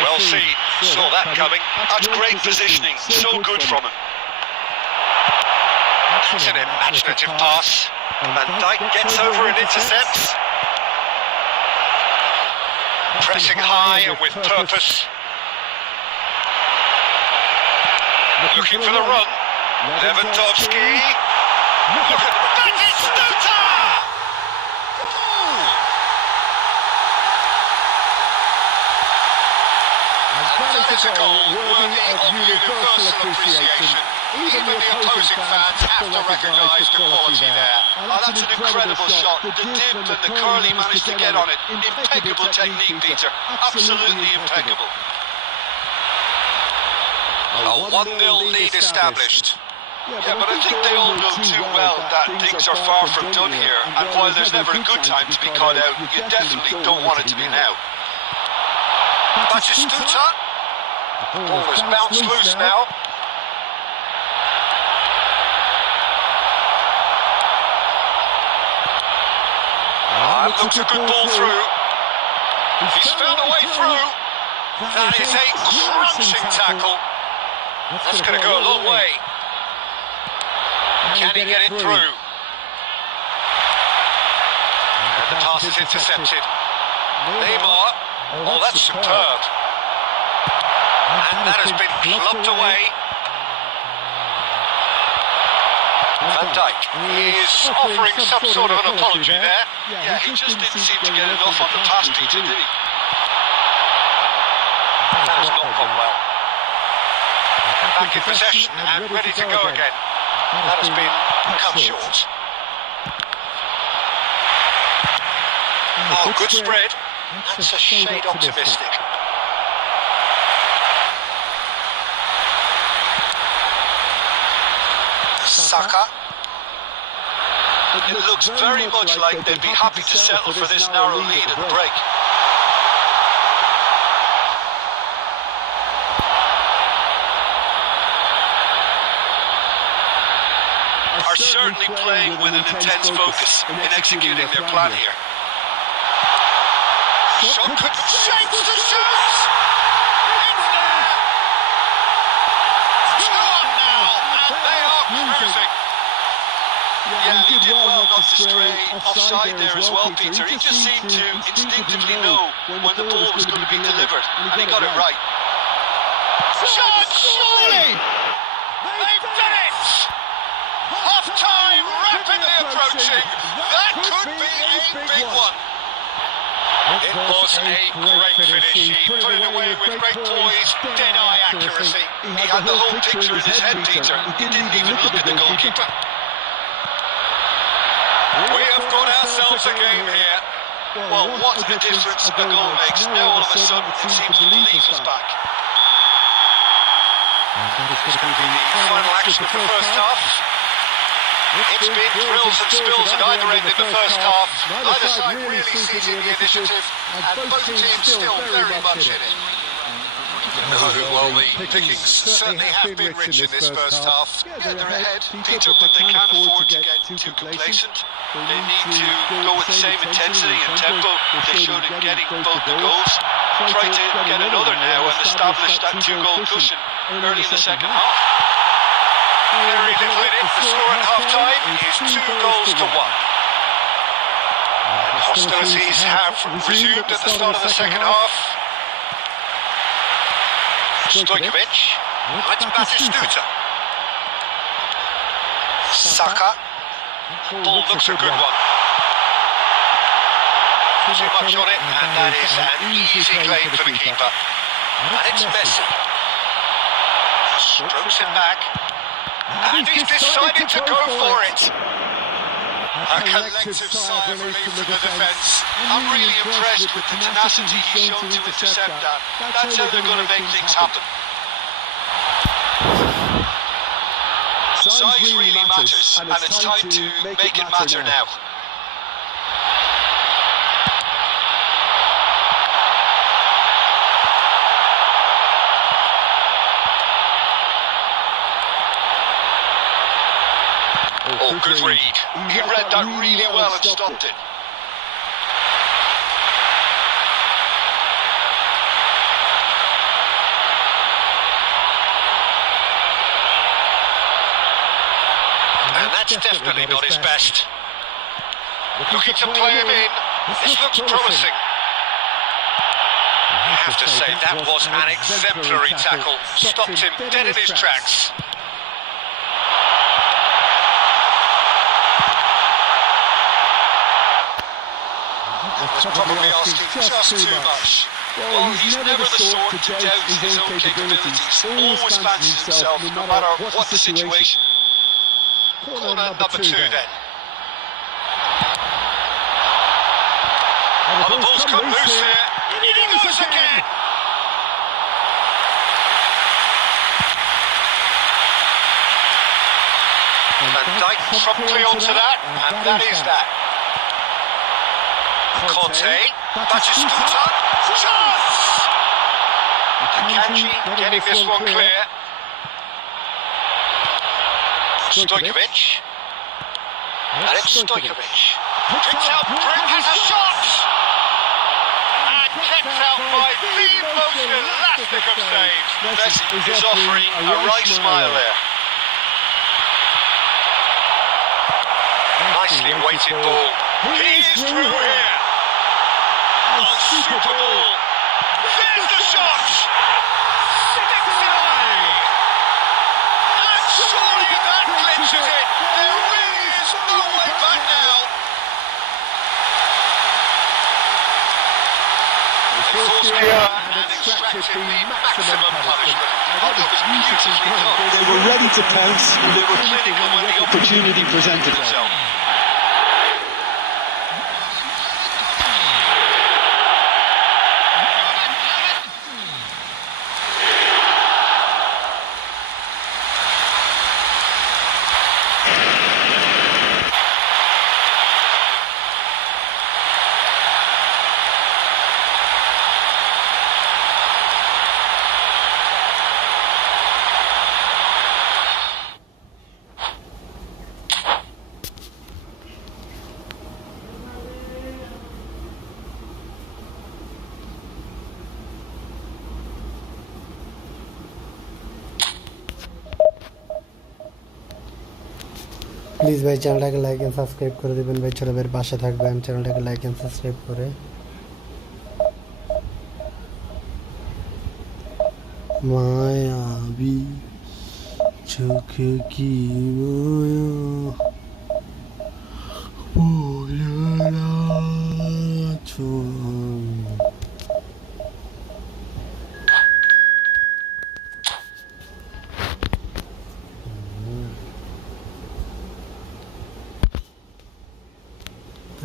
Well seen, saw that coming. That's great positioning, so good from him. That's an imaginative pass. Van Dijk gets over and intercepts. Pressing high and with purpose. Looking for the run. Lewandowski. Look at that, it's Stuta! That is a goal worthy of universal appreciation. Even the opposing fans have to recognise the quality there. That's an incredible shot. The dip and the curl he managed to get on it. Impeccable technique, Peter. Absolutely impeccable. A 1-0 lead established. Yeah, but I think they all know too well that things are far from done here. And while there's never a good time to be caught out, you definitely don't want it to be now. Batistuta. The ball has bounced loose now. That looks a good ball through. He's found a way through. That is a crunching tackle. That's going to go a long way. Can he get it through? And the pass is intercepted. Neymar. Oh, that's superb. And that has been clubbed away. Van Dijk is offering some sort of an apology there. Yeah, he just didn't seem to get enough on the pass, Peter, did he? That has not gone well. Back in possession and ready to go again. That has been cut short. Oh, good spread. That's a shade optimistic. Saka. It looks very much like they'd be happy to settle for this narrow lead at the break. certainly playing with an intense focus in executing their plan here. Shot could shapes the shots! It's there! 2-1 now, and they are cruising. Yeah, he did well not to stray offside there as well, Peter. He just seemed to instinctively know when the ball was going to be delivered, and he got it right. Shot, surely! They've done it! Half-time rapidly approaching. That could be a big one. It was a great finish. He put it away with great poise, dead-eye accuracy. He had the whole picture in his head, Peter. He didn't even look at the goalkeeper. We have got ourselves a game here. Well, what a difference a goal makes. Now all of a sudden it seems to leave us back. This could be the final action for the first half. It's been thrills and spills at either end in the first half. Neither side really seizing the initiative, and both teams still very much in it. Well, the pickings certainly have been rich in this first half. Yeah, they're ahead, Peter, but they can't afford to get too complacent. They need to go with the same intensity and tempo they showed in getting both the goals. Try to get another now and establish that two-goal cushion early in the second half. Very little in it. The score at half-time is 2-1. And hostilities have resumed at the start of the second half. Stojkovic. And it's Batistuta. Saka. Ball looks a good one. Too much on it, and that is an easy claim for the keeper. And it's Messi. Strokes it back. And he's decided to go for it. A collective sigh of relief from the defence. I'm really impressed with the tenacity he's shown to intercept that. That's how they're going to make things happen. Size really matters, and it's time to make it matter now. Oh, good read. He read that really well and stopped it. And that's definitely not his best. Looking to play him in. This looks promising. I have to say, that was an exemplary tackle. Stopped him dead in his tracks. Was probably asking just too much. Well, he's never the sort to doubt his own capabilities. Always fancies himself, no matter what the situation. Corner number two then. Oh, the ball's come loose here. He goes again. Van Dijk promptly onto that, and that is that. Conte, Batistuta, chance! Akanji getting this one clear. Stojkovic. And it's Stojkovic. Kicks out, Brent has a shot! And kept out by the most elastic of saves. Messi is offering a right smile there. Nicely weighted ball. He is through here. Oh, super ball. There's the shot. And surely that clinches it. There really is no way back now. They forced error and extracted the maximum punishment. Oh, that was beautifully done. They were ready to pounce, and They were clinical when the opportunity presented itself. Please ভাই চ্যানেলটাকে like and subscribe করে দেবেন ভাই, ছোট ভাইয়ের পাশে থাকবেন, চ্যানেলটাকে লাইক এন্ড সাবস্ক্রাইব করে। মায়াবী চোখে কি মায়া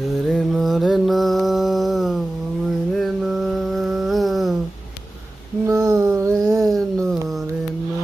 तेरे नारे ना मेरे ना नारे नारे ना।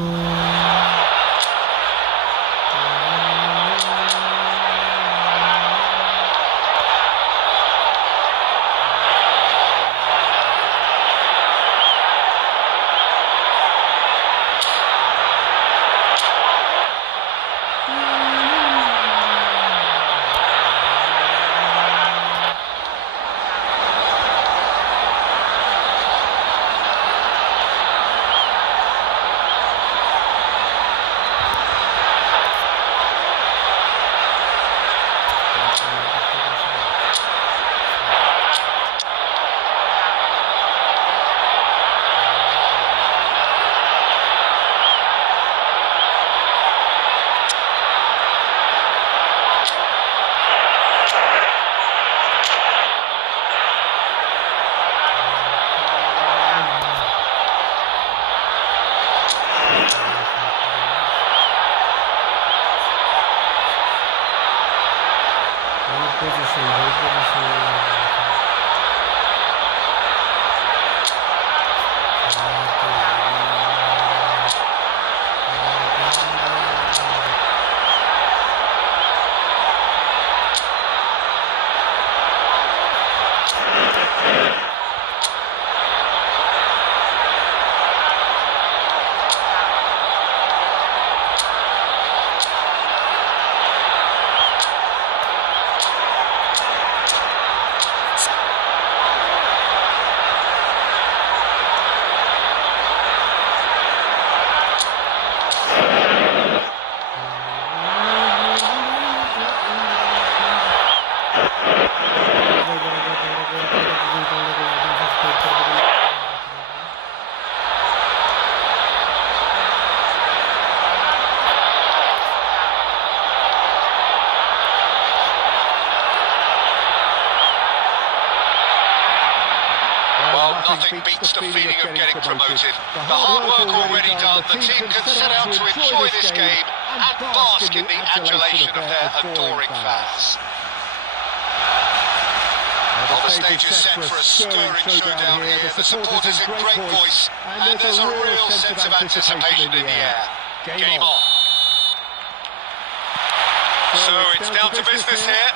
Nothing beats the feeling of getting promoted. The hard work already done, the team can set out to enjoy this game and bask in the adulation of their adoring fans. Well, the stage is set for a stirring showdown here. The supporters in great voice, and there's a real sense of anticipation in the air. Game on. So it's down to business here.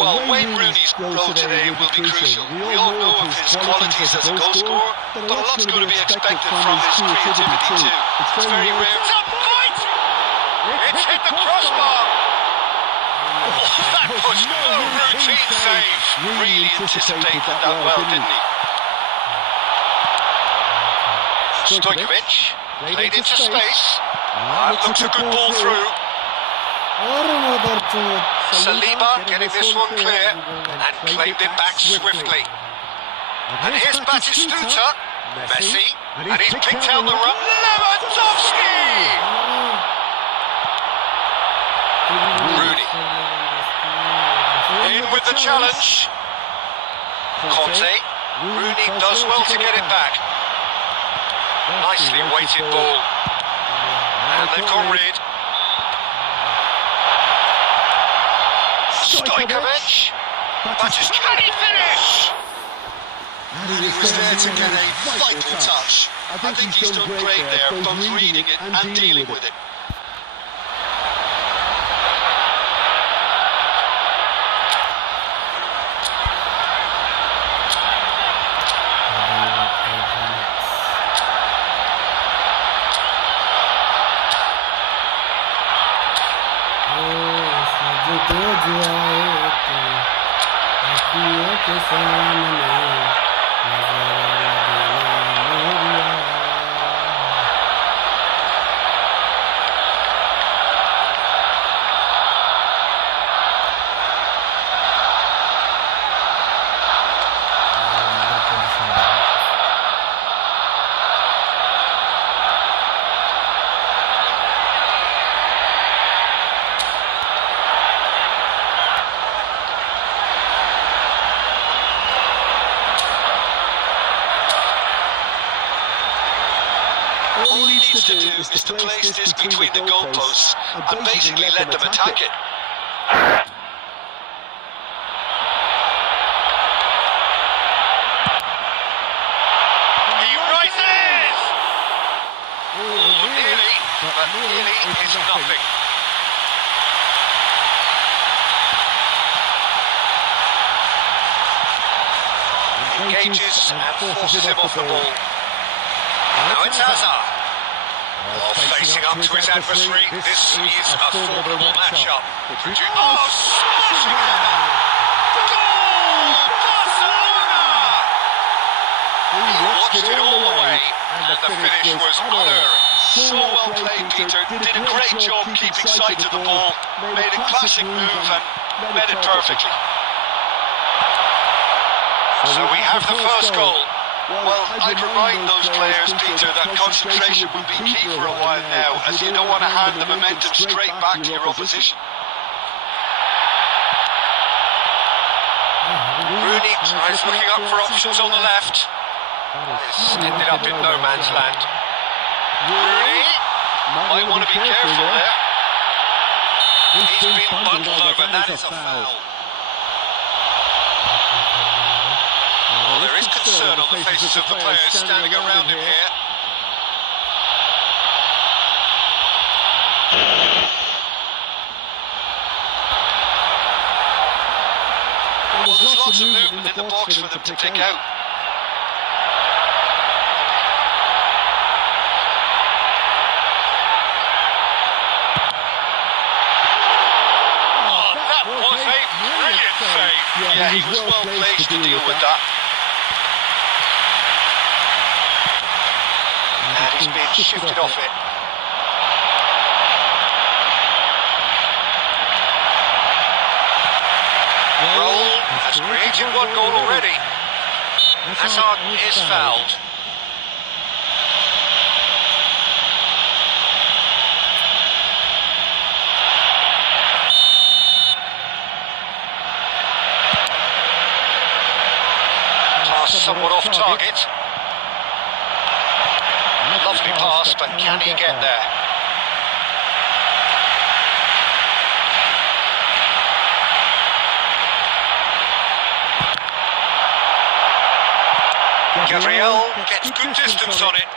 Well, Wayne Rooney's role today will be crucial. We all know of his qualities as a goalscorer, but a lot's going to be expected from his creativity too. It's very rare. It's up right! It's hit the crossbar! That was no routine save. Really anticipated that well, didn't he? Stojkovic played into space. That looks a good ball through. Saliba getting this one clear and claimed it back swiftly. And here's Batistuta, Messi, and he's picked out the run. Lewandowski! Rooney. In with the challenge. Conte. Rooney does well to get it back. Nicely weighted ball. And they've got rid. Stojkovic. Can he finish? And he was there to get a vital touch. I think he's done great there, both reading it and dealing with it. is to place this between the goalposts and basically let them attack it. He rises! Oh, nearly, but nearly is nothing. Engages and forces him off the ball. Now it's Hazard. Well, facing up to his adversary, this is a formidable matchup. Oh, smashing it! Goal! Barcelona! He watched it all the way, and the finish was unerring. So well played, Peter. Did a great job keeping sight of the ball, made a classic move and led it perfectly. So we have the first goal. Well, I'd remind those players, Peter, that concentration will be key for a while now, as you don't want to hand the momentum straight back to your opposition. Rooney tries looking up for options on the left. It's ended up in no man's land. Rooney might want to be careful there. He's been bundled over, that is a foul. Well, there is concern on the faces of the players standing around him here. Well, there's lots of movement in the box for them to pick out. Oh, that was a brilliant save. Yeah, he was well placed to deal with that. And he's been shifted off it. Raul has created one goal already. Hazard is fouled. Pass somewhat off target. Lovely pass, but can he get there? Gabriel gets good distance on it.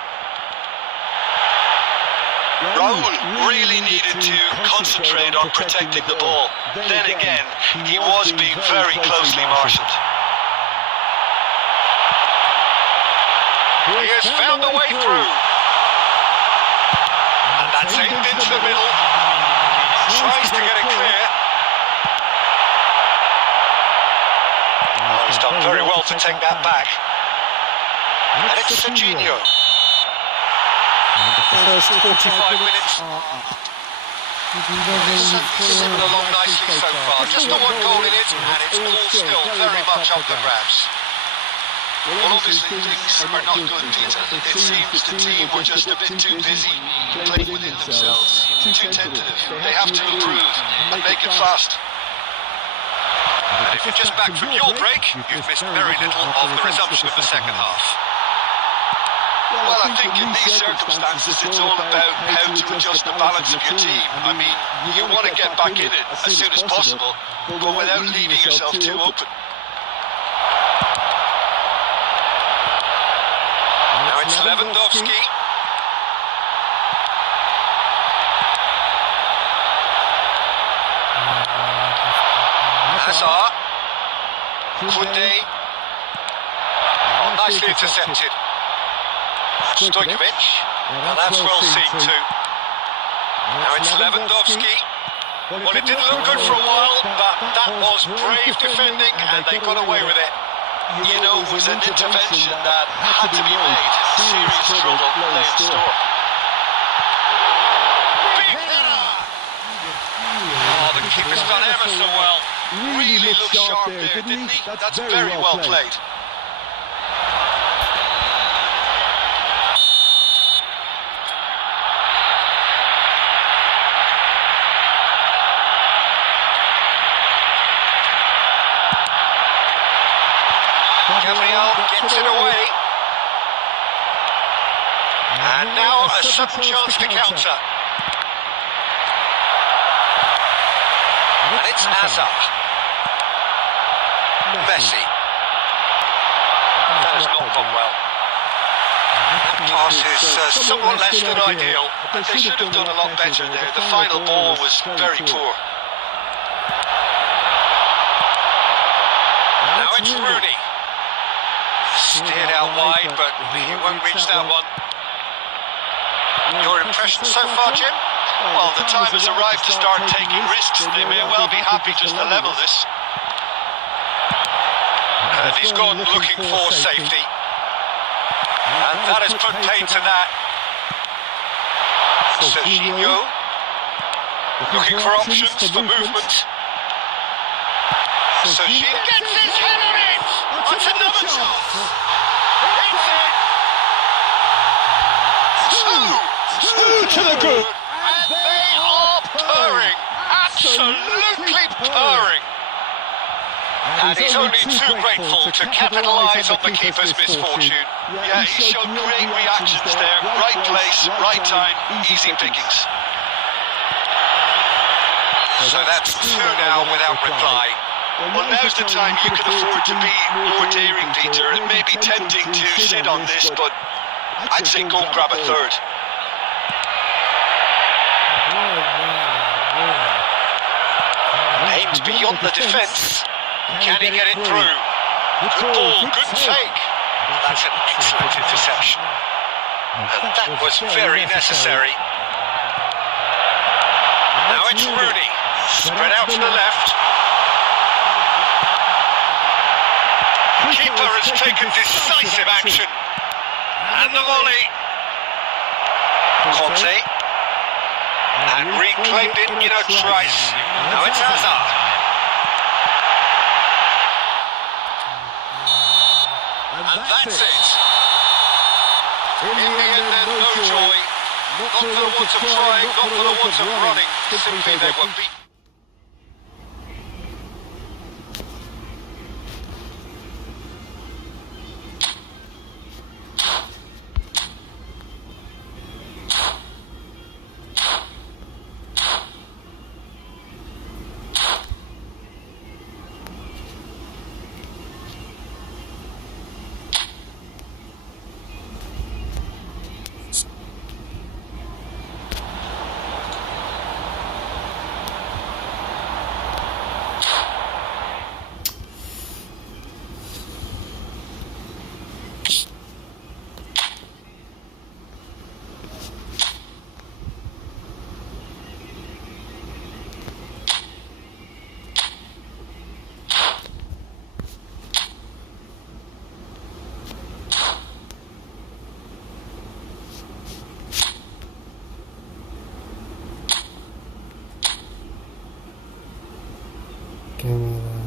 Raul really needed to concentrate on protecting the ball. Then again, he was being very closely marshalled. He has found a way through. And that's aimed into the middle. Tries to get it clear. Oh, he's done very well to take that back. And it's Serginho. The first 45 minutes. This is moving along nicely so far. Just the one goal in it, and it's all still very much up the grabs. Well, obviously things are not good, Peter. It seems the team were just a bit too busy playing within themselves, too tentative. They have to improve and make it fast. And if you're just back from your break, you've missed very little of the resumption of the second half. Well, I think in these circumstances it's all about how to adjust the balance of your team. I mean, you want to get back in it as soon as possible, but without leaving yourself too open. Now it's Lewandowski. Hazard. Kunde. Oh, nicely intercepted. Stojkovic. Now that's well seen too. Now it's Lewandowski. Well, it didn't look good for a while, but that was brave defending and they got away with it. You know, it was an intervention that had to be made. Serious struggle lay in store. Big header! Oh, the keeper's done ever so well. Really looked sharp there, didn't he? That's very well played. Gabriel gets it away. And now a sudden chance to counter. And it's Hazard. Messi. That has not gone well. That pass is somewhat less than ideal. They should have done a lot better there. The final ball was very poor. Now it's Rooney. Steered out wide, but he won't reach that one. Your impression so far, Jim? Well, the time has arrived to start taking risks. They may well be happy just to level this. And he's gone looking for safety. And that has put paid to that. Serginho looking for options for movement. Serginho gets his head on it! That's another shot! It's in! Two to the good! And they are purring! Absolutely purring! And he's only too grateful to capitalise on the keeper's misfortune. Yeah, he showed great reactions there. Right place, right time, easy pickings. So that's two now without reply. Well, now's the time you can afford to be more daring, Peter. It may be tempting to sit on this, but I'd say go and grab a third. Aimed beyond the defence. Can he get it through? Good ball, good take. Well, that's an excellent interception. And that was very necessary. Now it's Rooney. Spread out to the left. Keeper has taken decisive action. And the volley. Conte. And reclaimed it in a trice. Now it's Hazard. And that's it. In the end, there's no joy. Not for the want of trying, not for the want of running. Simply they were beaten. Camera.